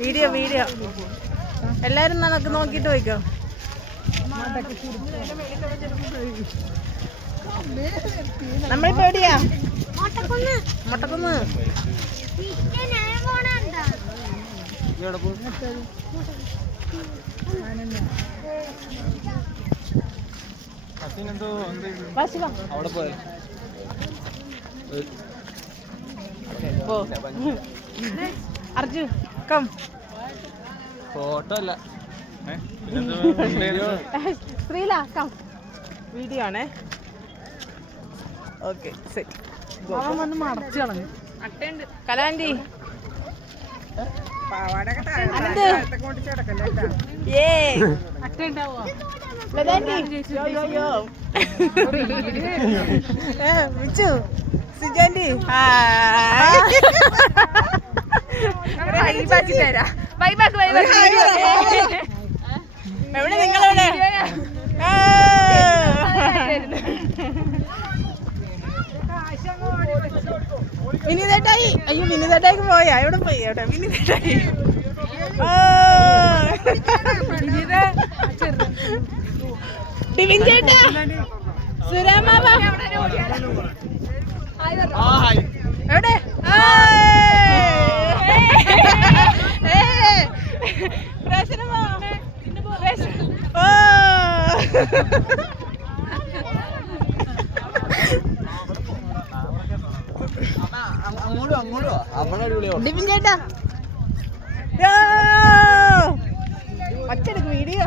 Video video എല്ലാരും നമുക്ക് നോക്കിട്ട് പോയിക്കോ. നമ്മളിപ്പോ എവിടെയാ? മൊട്ടക്കുന്ന്. അവിടെ പോയ അർജു കം. ഫോട്ടോ അല്ല ശ്രീല കം. വീഡിയോ ആണേ. Okay set. വന്ന് മറച്ചു കളഞ്ഞു. കലാൻറ്റി സിജാൻറ്റി എവിടെ നിങ്ങളെവിടെ? വിനീതേട്ടായി. അയ്യോ വിനീതേട്ടായിക്ക് പോയാ? എവിടെ പോയി? എവിടെ വിനീതേട്ടായി? ഡിവിൻ ചേട്ടാ, സുരാമാവ എവിടെ? ഡിവിൻ ചേട്ടാ ഒറ്റ വീഡിയോ